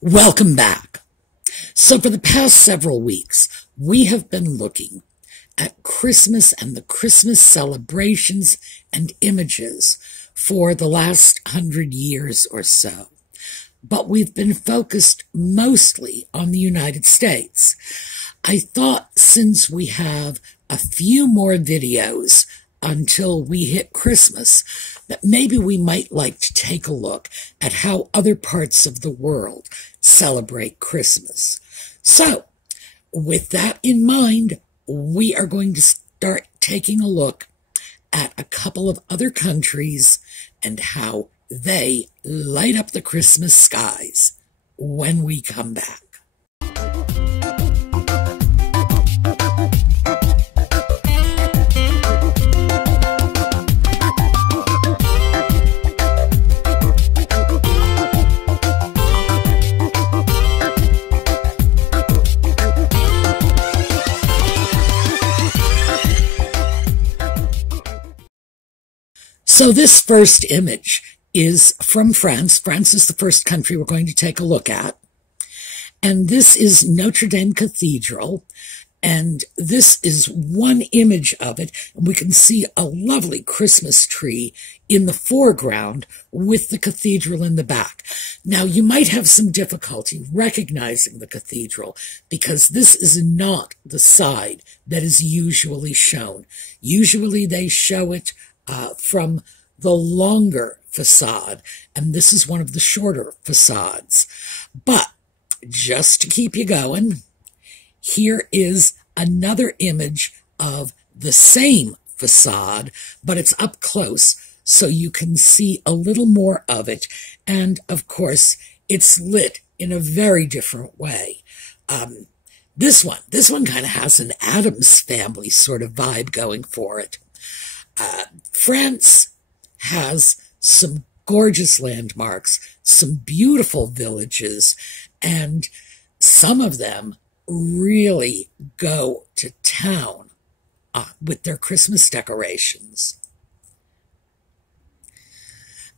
Welcome back. So for the past several weeks, we have been looking at Christmas and the Christmas celebrations and images for the last 100 years or so. But we've been focused mostly on the United States. I thought since we have a few more videos until we hit Christmas, that maybe we might like to take a look at how other parts of the world celebrate Christmas. So, with that in mind, we are going to start taking a look at a couple of other countries and how they light up the Christmas skies when we come back. So this first image is from France. France is the first country we're going to take a look at. And this is Notre Dame Cathedral. And this is one image of it. And we can see a lovely Christmas tree in the foreground with the cathedral in the back. Now, you might have some difficulty recognizing the cathedral because this is not the side that is usually shown. Usually they show it from the longer facade, and this is one of the shorter facades. But just to keep you going, here is another image of the same facade, but it's up close, so you can see a little more of it. And of course, it's lit in a very different way. This one kind of has an Addams Family sort of vibe going for it. France has some gorgeous landmarks, some beautiful villages, and some of them really go to town with their Christmas decorations.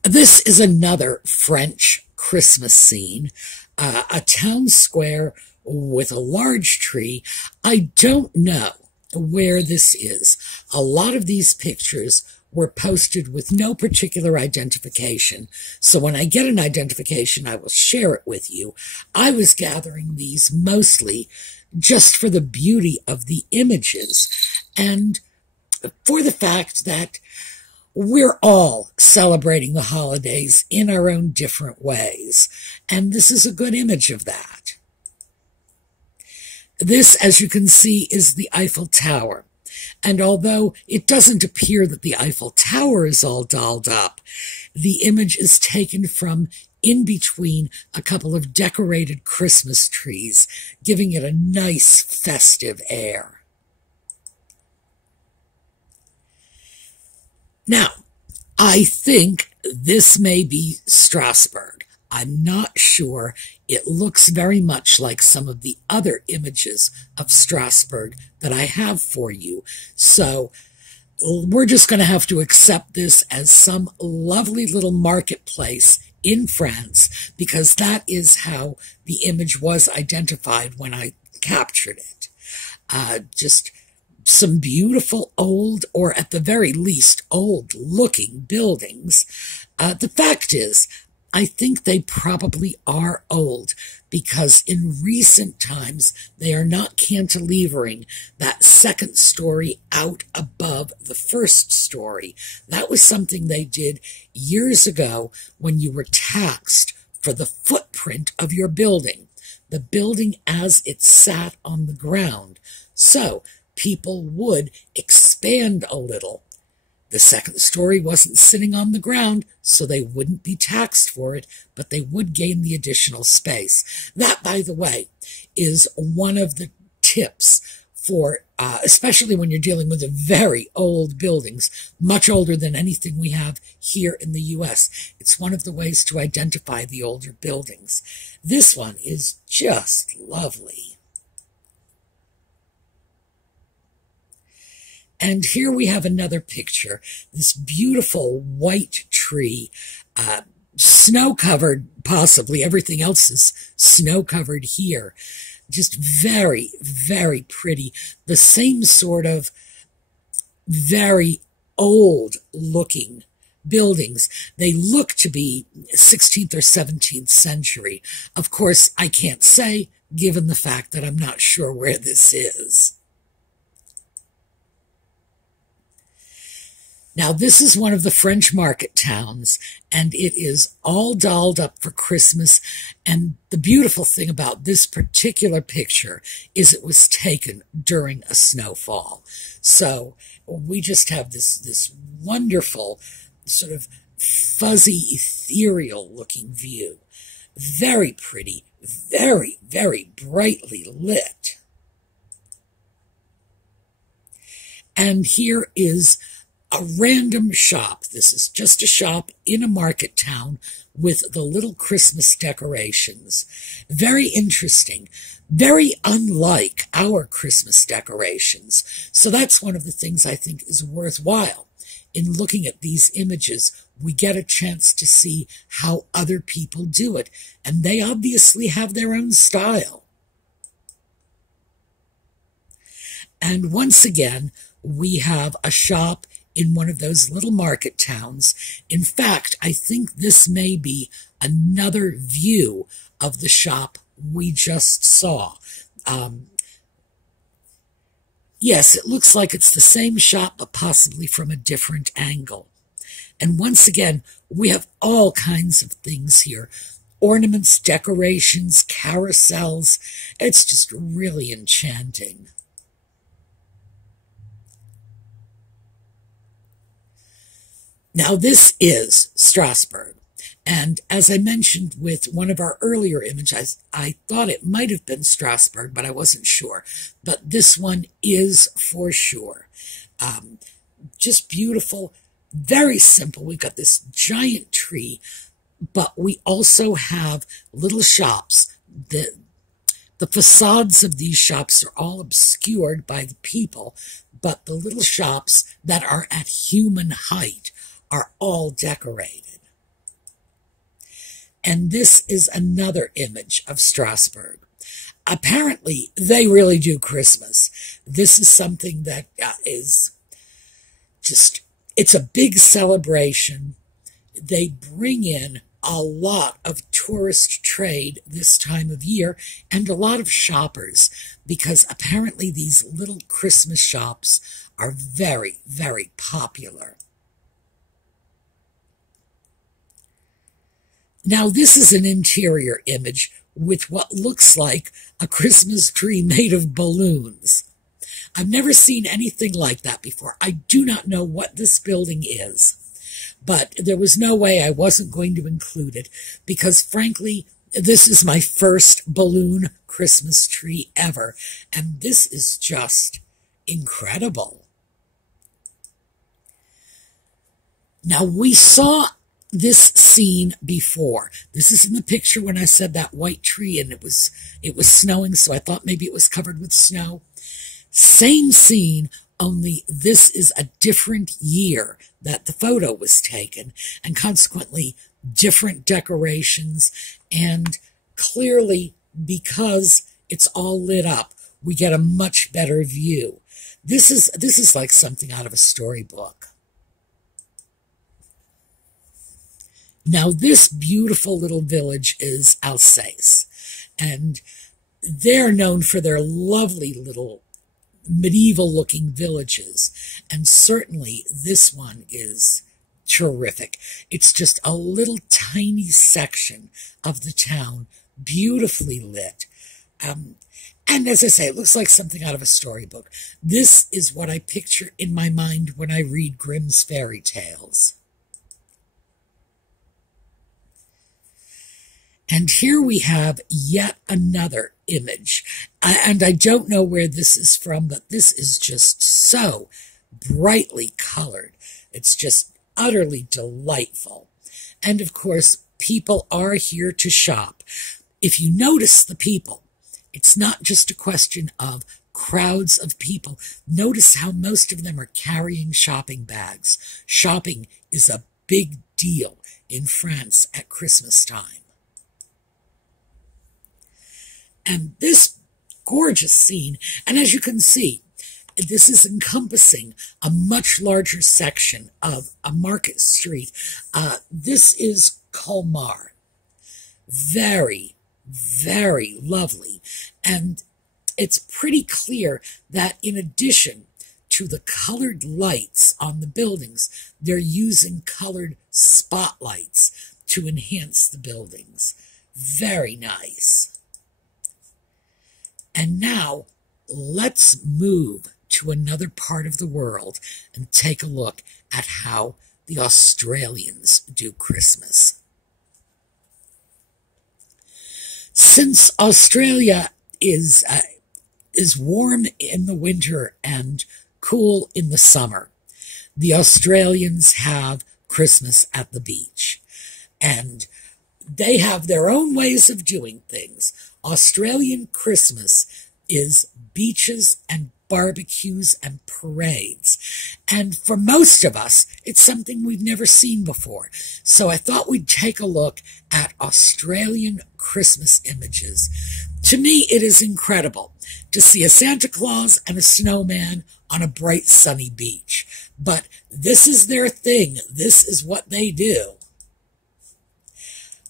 This is another French Christmas scene, a town square with a large tree. I don't know where this is. A lot of these pictures were posted with no particular identification. So when I get an identification, I will share it with you. I was gathering these mostly just for the beauty of the images and for the fact that we're all celebrating the holidays in our own different ways. And this is a good image of that. This, as you can see, is the Eiffel Tower. And although it doesn't appear that the Eiffel Tower is all dolled up, the image is taken from in between a couple of decorated Christmas trees, giving it a nice festive air. Now, I think this may be Strasbourg. I'm not sure. It looks very much like some of the other images of Strasbourg that I have for you. So we're just going to have to accept this as some lovely little marketplace in France, because that is how the image was identified when I captured it. Just some beautiful old, or at the very least, old-looking buildings. The fact is, I think they probably are old because in recent times they are not cantilevering that second story out above the first story. That was something they did years ago when you were taxed for the footprint of your building, the building as it sat on the ground. So people would expand a little. The second story wasn't sitting on the ground, so they wouldn't be taxed for it, but they would gain the additional space. That, by the way, is one of the tips for, especially when you're dealing with very old buildings, much older than anything we have here in the U.S. It's one of the ways to identify the older buildings. This one is just lovely. And here we have another picture, this beautiful white tree snow-covered, possibly. Everything else is snow-covered here. Just very, very pretty. The same sort of very old-looking buildings. They look to be 16th or 17th century. Of course, I can't say, given the fact that I'm not sure where this is. Now, this is one of the French market towns, and it is all dolled up for Christmas. And the beautiful thing about this particular picture is it was taken during a snowfall. So we just have this wonderful sort of fuzzy, ethereal-looking view. Very pretty, very, very brightly lit. And here is a random shop. This is just a shop in a market town with the little Christmas decorations. Very interesting. Very unlike our Christmas decorations. So that's one of the things I think is worthwhile. In looking at these images, we get a chance to see how other people do it. And they obviously have their own style. And once again, we have a shop in one of those little market towns. In fact, I think this may be another view of the shop we just saw. Yes, it looks like it's the same shop, but possibly from a different angle. And once again, we have all kinds of things here. Ornaments, decorations, carousels. It's just really enchanting. Now, this is Strasbourg. And as I mentioned with one of our earlier images, I thought it might have been Strasbourg, but I wasn't sure. But this one is for sure. Just beautiful, very simple. We've got this giant tree, but we also have little shops. The facades of these shops are all obscured by the people, but the little shops that are at human height are all decorated. And this is another image of Strasbourg. Apparently, they really do Christmas. This is something that is just, it's a big celebration. They bring in a lot of tourist trade this time of year and a lot of shoppers, because apparently these little Christmas shops are very, very popular. Now, this is an interior image with what looks like a Christmas tree made of balloons. I've never seen anything like that before. I do not know what this building is, but there was no way I wasn't going to include it because, frankly, this is my first balloon Christmas tree ever, and this is just incredible. Now, we saw this scene before. This is in the picture when I said that white tree and it was snowing, so I thought maybe it was covered with snow. Same scene, only this is a different year that the photo was taken, and consequently different decorations, and clearly because it's all lit up, we get a much better view. This is like something out of a storybook. Now, this beautiful little village is Alsace, and they're known for their lovely little medieval-looking villages, and certainly this one is terrific. It's just a little tiny section of the town, beautifully lit. And as I say, it looks like something out of a storybook. This is what I picture in my mind when I read Grimm's fairy tales. And here we have yet another image. And I don't know where this is from, but this is just so brightly colored. It's just utterly delightful. And of course, people are here to shop. If you notice the people, it's not just a question of crowds of people. Notice how most of them are carrying shopping bags. Shopping is a big deal in France at Christmas time. And this gorgeous scene, and as you can see, this is encompassing a much larger section of a market street. This is Colmar. Very, very lovely. And it's pretty clear that in addition to the colored lights on the buildings, they're using colored spotlights to enhance the buildings. Very nice. And now let's move to another part of the world and take a look at how the Australians do Christmas. Since Australia is warm in the winter and cool in the summer, the Australians have Christmas at the beach. And they have their own ways of doing things. Australian Christmas is beaches and barbecues and parades. And for most of us, it's something we've never seen before. So I thought we'd take a look at Australian Christmas images. To me, it is incredible to see a Santa Claus and a snowman on a bright sunny beach. But this is their thing. This is what they do.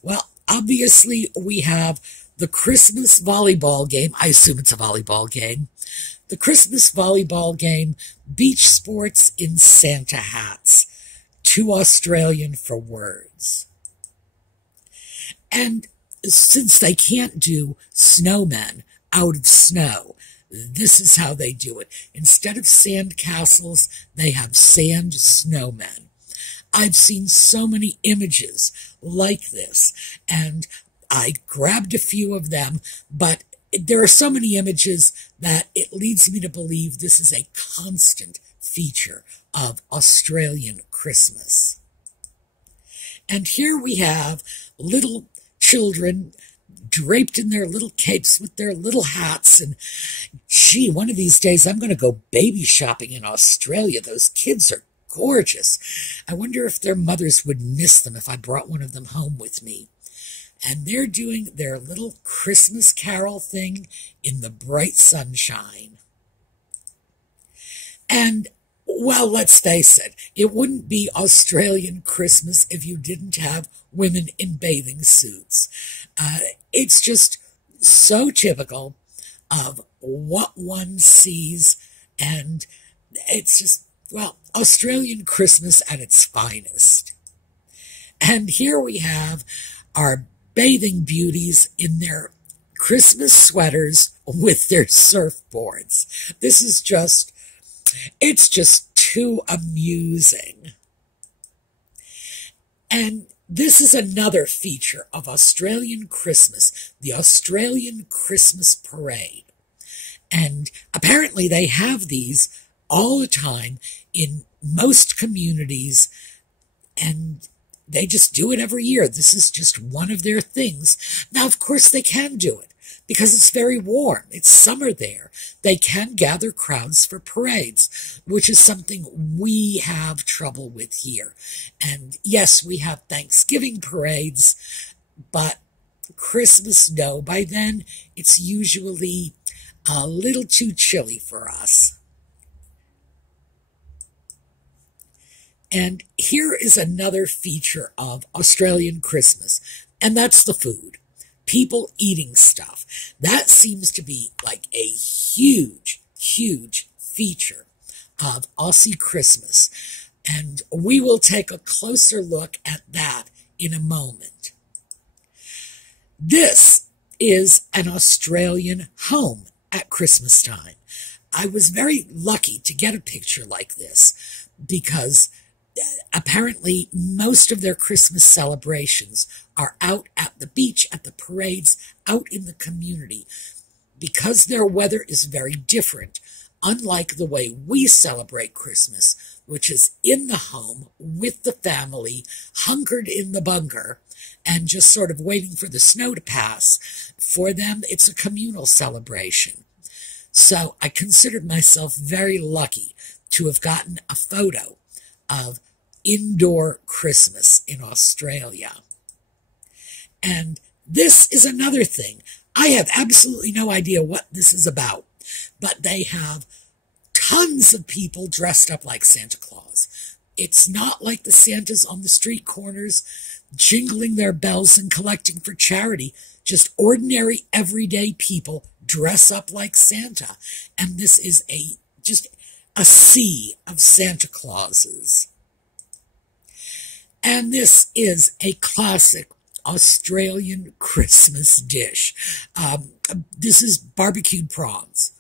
Well, obviously, we have the Christmas volleyball game. I assume it's a volleyball game. The Christmas volleyball game, beach sports in Santa hats. Too Australian for words. And since they can't do snowmen out of snow, this is how they do it. Instead of sand castles, they have sand snowmen. I've seen so many images like this, and I grabbed a few of them, but there are so many images that it leads me to believe this is a constant feature of Australian Christmas. And here we have little children draped in their little capes with their little hats. And gee, one of these days I'm going to go baby shopping in Australia. Those kids are gorgeous. I wonder if their mothers would miss them if I brought one of them home with me. And they're doing their little Christmas carol thing in the bright sunshine. And, well, let's face it, it wouldn't be Australian Christmas if you didn't have women in bathing suits. It's just so typical of what one sees, and it's just, well, Australian Christmas at its finest. And here we have our bathing beauties in their Christmas sweaters with their surfboards. This is just, it's just too amusing. And this is another feature of Australian Christmas, the Australian Christmas Parade. And apparently they have these all the time in most communities, and they just do it every year. This is just one of their things. Now, of course, they can do it because it's very warm. It's summer there. They can gather crowds for parades, which is something we have trouble with here. And yes, we have Thanksgiving parades, but Christmas, no. By then, it's usually a little too chilly for us. And here is another feature of Australian Christmas, and that's the food. People eating stuff. That seems to be like a huge, huge feature of Aussie Christmas. And we will take a closer look at that in a moment. This is an Australian home at Christmas time. I was very lucky to get a picture like this because apparently most of their Christmas celebrations are out at the beach, at the parades, out in the community. Because their weather is very different, unlike the way we celebrate Christmas, which is in the home with the family, hunkered in the bunker, and just sort of waiting for the snow to pass. For them, it's a communal celebration. So I considered myself very lucky to have gotten a photo of indoor Christmas in Australia. And this is another thing. I have absolutely no idea what this is about, but they have tons of people dressed up like Santa Claus. It's not like the Santas on the street corners jingling their bells and collecting for charity. Just ordinary, everyday people dress up like Santa. And this is just a sea of Santa Clauses. And this is a classic Australian Christmas dish. This is barbecued prawns.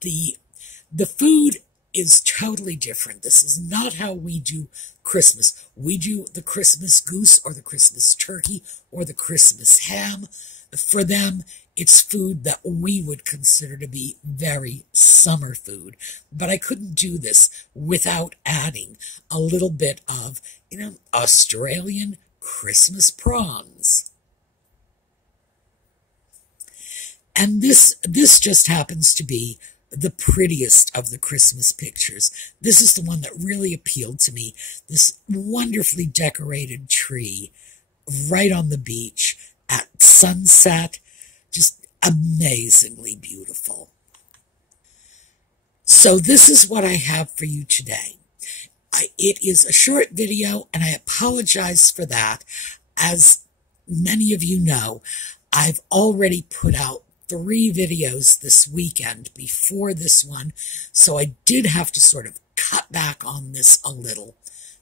The food is totally different. This is not how we do Christmas. We do the Christmas goose or the Christmas turkey or the Christmas ham. For them, it's food that we would consider to be very summer food. But I couldn't do this without adding a little bit of, Australian Christmas prawns. And this just happens to be the prettiest of the Christmas pictures. This is the one that really appealed to me. This wonderfully decorated tree right on the beach at sunset. Just amazingly beautiful. So this is what I have for you today. It is a short video, and I apologize for that. As many of you know, I've already put out 3 videos this weekend before this one, so I did have to sort of cut back on this a little.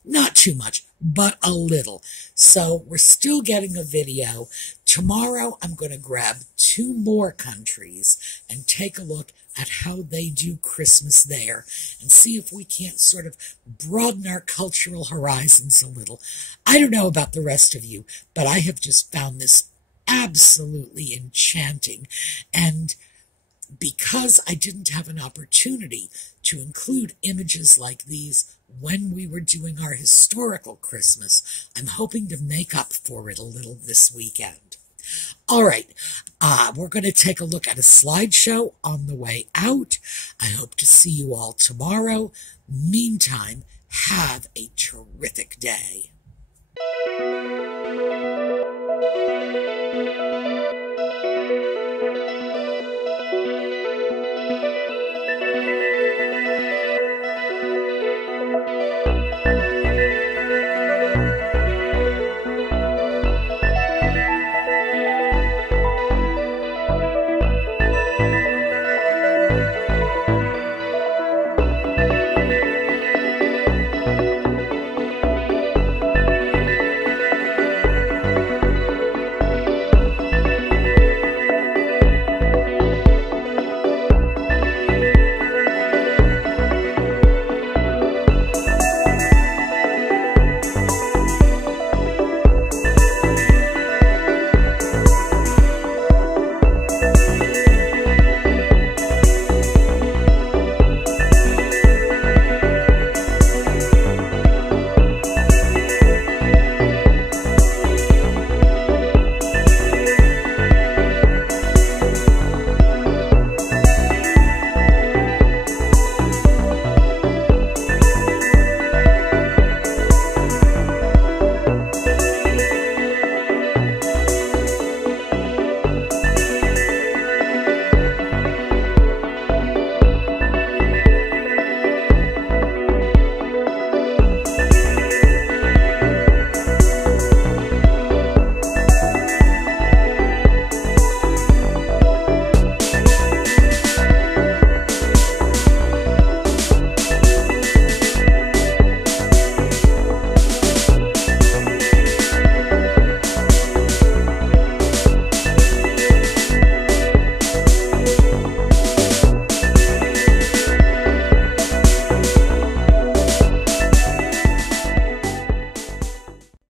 Not too much, but a little. So we're still getting a video. Tomorrow I'm going to grab 2 more countries and take a look at how they do Christmas there and see if we can't sort of broaden our cultural horizons a little. I don't know about the rest of you, but I have just found this absolutely enchanting. And because I didn't have an opportunity to include images like these when we were doing our historical Christmas, I'm hoping to make up for it a little this weekend. All right, we're going to take a look at a slideshow on the way out. I hope to see you all tomorrow. Meantime, have a terrific day.